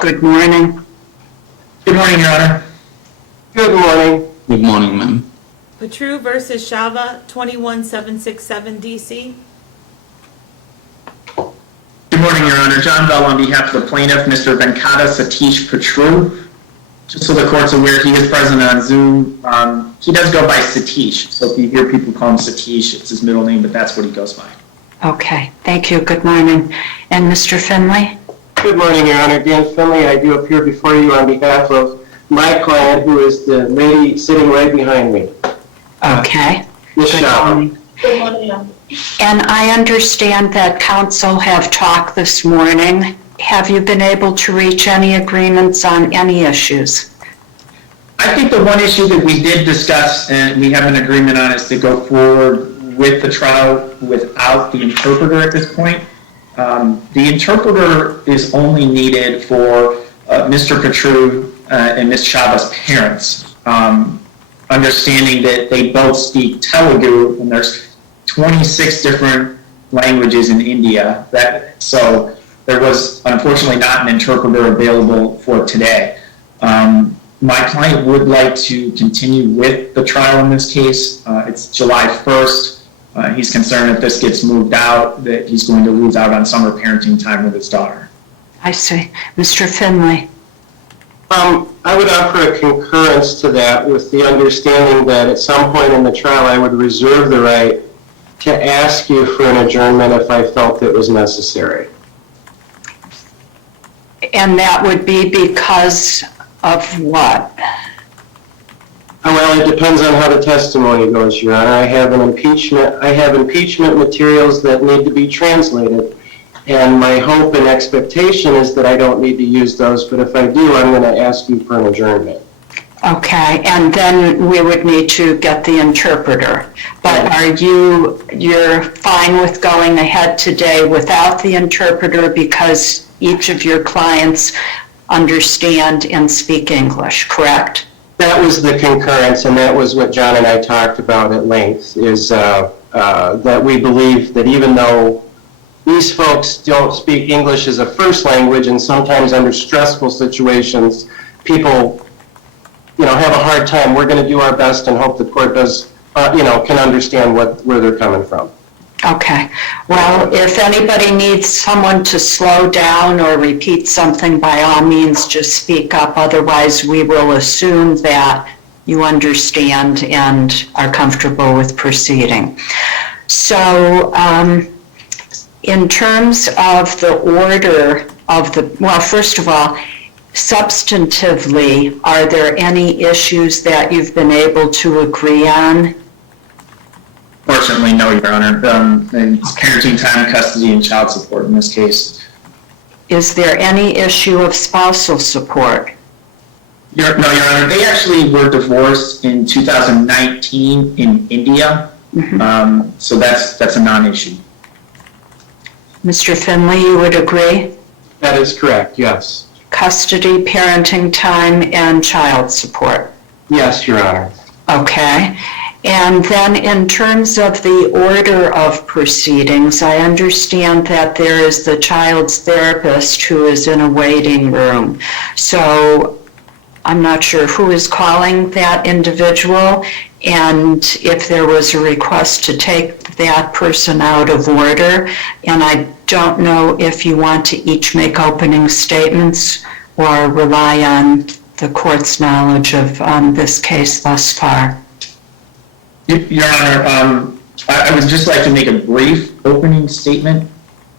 Good morning. Good morning, Your Honor. Good morning. Good morning, ma'am. Patru versus Shava, 21767 DC. Good morning, Your Honor. John Bell on behalf of the plaintiff, Mr. Venkata Satish Patru. Just so the court's aware, he is present on Zoom. He does go by Satish, so if you hear people call him Satish, it's his middle name, but that's what he goes by. Okay, thank you. Good morning. And Mr. Finley? Good morning, Your Honor. Dan Finley, I do appear before you on behalf of my client, who is the lady sitting right behind me. Okay. Ms. Good Shava. morning. And I understand that counsel have talked this morning. Have you been able to reach any agreements on any issues? I think the one issue that we did discuss and we have an agreement on is to go forward with the trial without the interpreter at this point. The interpreter is only needed for Mr. Patru and Ms. Shava's parents, understanding that they both speak Telugu and there's 26 different languages in India. So there was unfortunately not an interpreter available for today. My client would like to continue with the trial in this case. It's July 1st. He's concerned if this gets moved out that he's going to lose out on summer parenting time with his daughter. I see. Mr. Finley? I would offer a concurrence to that with the understanding that at some point in the trial I would reserve the right to ask you for an adjournment if I felt it was necessary. And that would be because of what? Well, it depends on how the testimony goes, Your Honor. I have impeachment materials that need to be translated, and my hope and expectation is that I don't need to use those, but if I do, I'm going to ask you for an adjournment. Okay, and then we would need to get the interpreter. But you're fine with going ahead today without the interpreter because each of your clients understand and speak English, correct? That was the concurrence, and that was what John and I talked about at length, is that we believe that even though these folks don't speak English as a first language, and sometimes under stressful situations, people, have a hard time, we're going to do our best and hope the court does, can understand where they're coming from. Okay. Well, if anybody needs someone to slow down or repeat something, by all means, just speak up. Otherwise, we will assume that you understand and are comfortable with proceeding. So, in terms of the order of first of all, substantively, are there any issues that you've been able to agree on? Fortunately, no, Your Honor. It's parenting time, custody, and child support in this case. Is there any issue of spousal support? No, Your Honor. They actually were divorced in 2019 in India, so that's a non-issue. Mr. Finley, you would agree? That is correct, yes. Custody, parenting time, and child support. Yes, Your Honor. Okay. And then in terms of the order of proceedings, I understand that there is the child's therapist who is in a waiting room. So I'm not sure who is calling that individual and if there was a request to take that person out of order. And I don't know if you want to each make opening statements or rely on the court's knowledge of this case thus far. Your Honor, I would just like to make a brief opening statement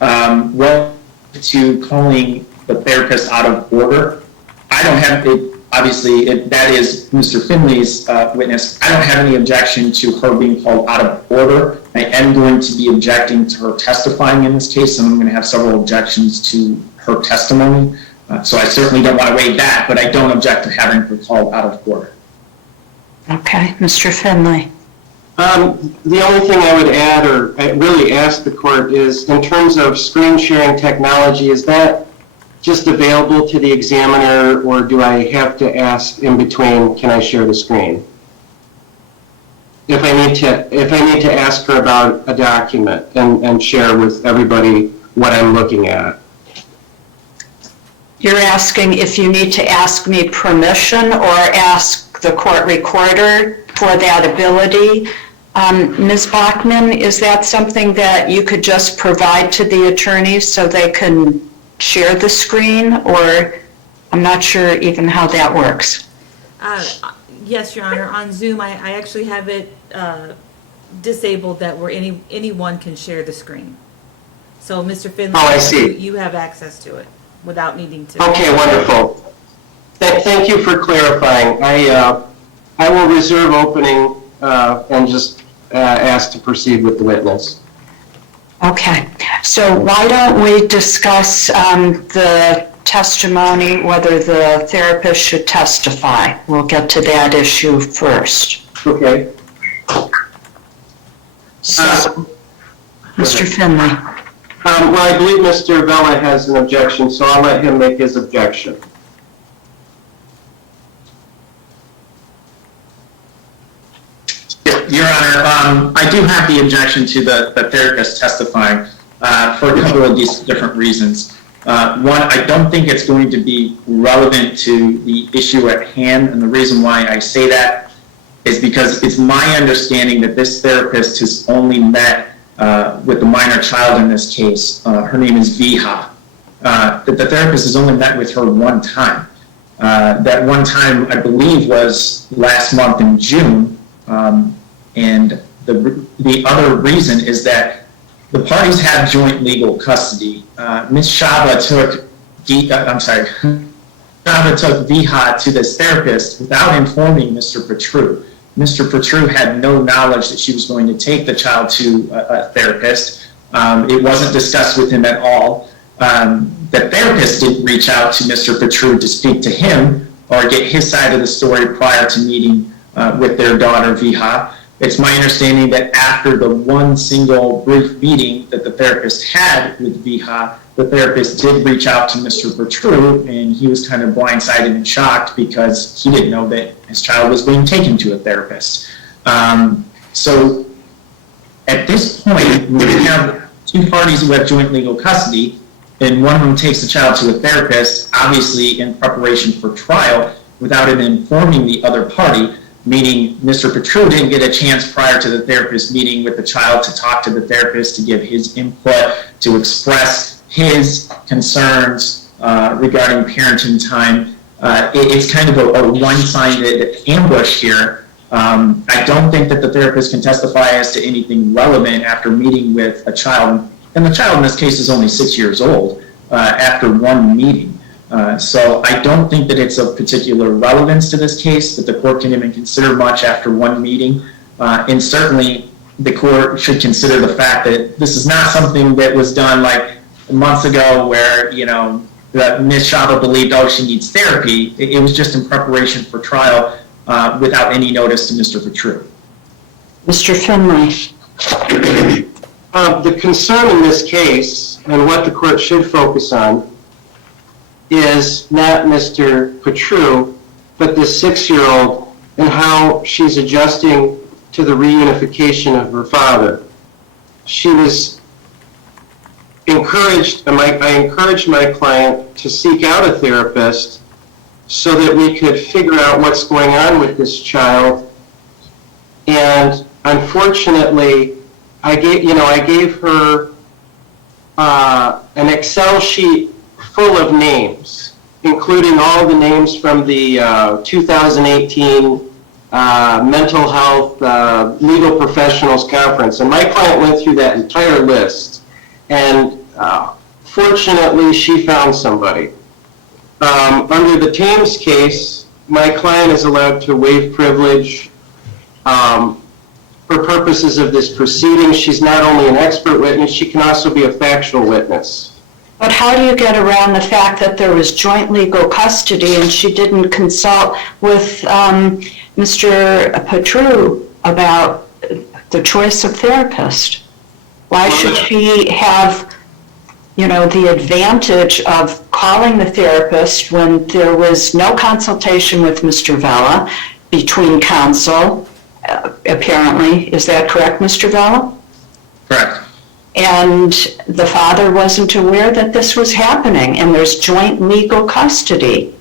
relative to calling the therapist out of order. I don't have it, obviously, that is Mr. Finley's witness. I don't have any objection to her being called out of order. I am going to be objecting to her testifying in this case, and I'm going to have several objections to her testimony. So I certainly don't want to waive that, but I don't object to having her called out of order. Okay, Mr. Finley. The only thing I would add or really ask the court is, in terms of screen sharing technology, is that just available to the examiner, or do I have to ask in between, can I share the screen? If I need to ask her about a document and share with everybody what I'm looking at. You're asking if you need to ask me permission or ask the court recorder for that ability. Ms. Bachman, is that something that you could just provide to the attorneys so they can share the screen? Or I'm not sure even how that works. Yes, Your Honor, on Zoom, I actually have it disabled that where anyone can share the screen. So, Mr. Finley, Oh, I see. you have access to it without needing to. Okay, wonderful. Thank you for clarifying. I will reserve opening and just ask to proceed with the witness. Okay, so why don't we discuss the testimony, whether the therapist should testify? We'll get to that issue first. Okay. So, Mr. Finley. Well, I believe Mr. Vela has an objection, so I'll let him make his objection. Your Honor, I do have the objection to the therapist testifying for a couple of these different reasons. One, I don't think it's going to be relevant to the issue at hand, and the reason why I say that is because it's my understanding that this therapist has only met with the minor child in this case. Her name is Viha. That the therapist has only met with her one time. That one time, I believe, was last month in June. And the other reason is that the parties have joint legal custody. Ms. Shava took Viha to this therapist without informing Mr. Petru. Mr. Petru had no knowledge that she was going to take the child to a therapist. It wasn't discussed with him at all. The therapist didn't reach out to Mr. Petru to speak to him or get his side of the story prior to meeting with their daughter, Viha. It's my understanding that after the one single brief meeting that the therapist had with Viha, the therapist did reach out to Mr. Petru, and he was kind of blindsided and shocked because he didn't know that his child was being taken to a therapist. So at this point, we have two parties who have joint legal custody, and one of them takes the child to a therapist, obviously in preparation for trial, without it informing the other party, meaning Mr. Petru didn't get a chance prior to the therapist meeting with the child to talk to the therapist, to give his input, to express his concerns regarding parenting time. It's kind of a one-sided ambush here. I don't think that the therapist can testify as to anything relevant after meeting with a child, and the child in this case is only 6 years old, after one meeting. So I don't think that it's of particular relevance to this case, that the court can even consider much after one meeting. And certainly the court should consider the fact that this is not something that was done like months ago where, that Ms. Shava believed, oh, she needs therapy. It was just in preparation for trial without any notice to Mr. Petru. Mr. Finley. The concern in this case, and what the court should focus on, is not Mr. Petru, but this 6-year-old and how she's adjusting to the reunification of her father. She was encouraged, I encouraged my client to seek out a therapist so that we could figure out what's going on with this child. And unfortunately, I gave her an Excel sheet full of names, including all the names from the 2018 Mental Health Legal Professionals Conference. And my client went through that entire list. And fortunately, she found somebody. Under the Thames case, my client is allowed to waive privilege for purposes of this proceeding. She's not only an expert witness, she can also be a factual witness. But how do you get around the fact that there was joint legal custody and she didn't consult with Mr. Petru about the choice of therapist? Why should she have, the advantage of calling the therapist when there was no consultation with Mr. Vela between counsel, apparently? Is that correct, Mr. Vela? Correct. and the father wasn't aware that this was happening, and there's joint legal custody.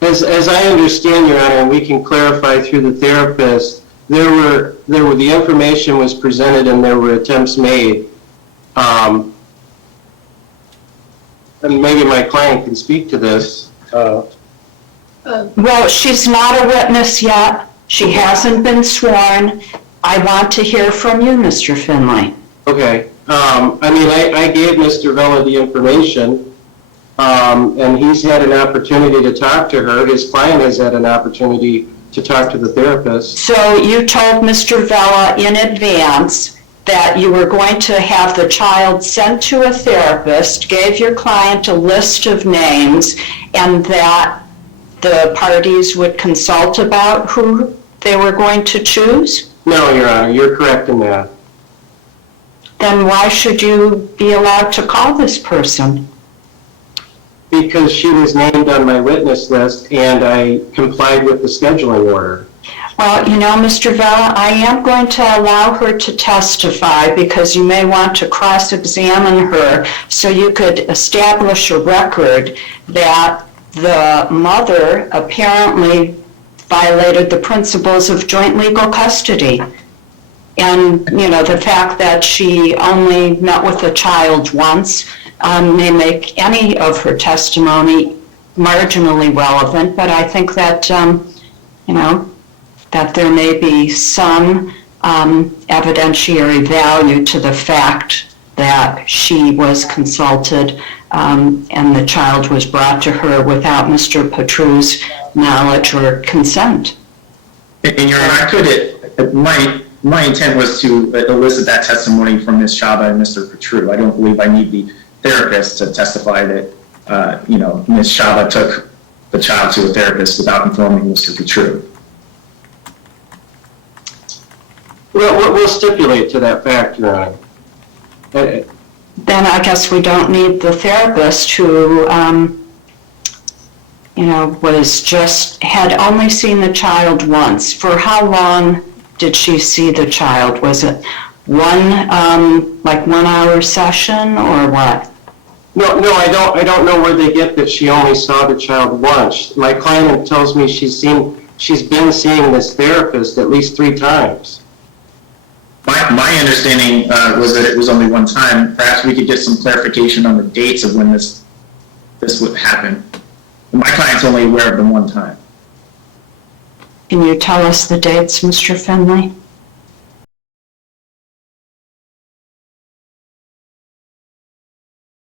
As I understand, Your Honor, and we can clarify through the therapist, the information was presented and there were attempts made. And maybe my client can speak to this. Well, she's not a witness yet. She hasn't been sworn. I want to hear from you, Mr. Finley. Okay. I gave Mr. Vella the information, and he's had an opportunity to talk to her. His client has had an opportunity to talk to the therapist. So you told Mr. Vella in advance that you were going to have the child sent to a therapist, gave your client a list of names, and that the parties would consult about who they were going to choose? No, Your Honor, you're correct in that. Then why should you be allowed to call this person? Because she was named on my witness list and I complied with the scheduling order. Well, you know, Mr. Vella, I am going to allow her to testify because you may want to cross-examine her so you could establish a record that the mother apparently violated the principles of joint legal custody. And, you know, the fact that she only met with the child once may make any of her testimony marginally relevant, but I think that, that there may be some evidentiary value to the fact that she was consulted and the child was brought to her without Mr. Petru's knowledge or consent. And Your Honor, my intent was to elicit that testimony from Ms. Chaba and Mr. Petru. I don't believe I need the therapist to testify that, Ms. Chaba took the child to a therapist without informing Mr. Petru. Well, we'll stipulate to that fact, Your Honor. Then I guess we don't need the therapist who, had only seen the child once. For how long did she see the child? Was it 1 hour session or what? No, I don't know where they get that she only saw the child once. My client tells me she's been seeing this therapist at least 3 times. My understanding was that it was only one time. Perhaps we could get some clarification on the dates of when this would happen. My client's only aware of them one time. Can you tell us the dates, Mr. Finley?